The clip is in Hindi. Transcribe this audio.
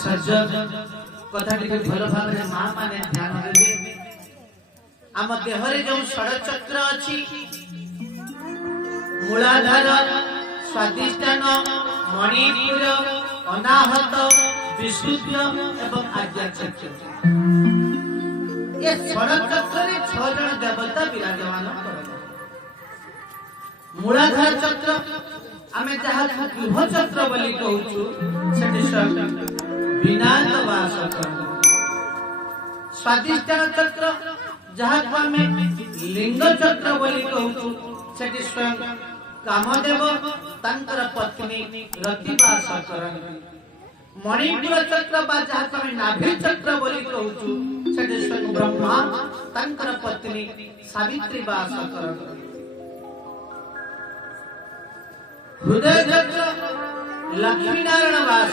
आचार्य कथाटी भल भाव माँ माने ध्यान देवे। आम देहरे जो षडचक्र अच्छी मूलाधार स्वादिष्टान मणिपुर अनाहत विशुद्ध एवं आज्ञाचक्र ये षडचक्र 6 जन देवता विराजमान। मूलाधार चक्र आमे जहाँ गृह चक्र बोली कहूँ विनाश वास स्वादिष्टान चक्र जहाँ को आमे लिंग चक्र बोली कहूँ स्वयं कामदेव तंकर पत्नी रतिवास करती। मणिपुर चक्र बा जहाँ को आमे नाभि चक्र बोली कहूँ स्वयं ब्रह्मा तंकर पत्नी सावित्री वास करती। हृदय चक्र लक्ष्मी नारायण वास।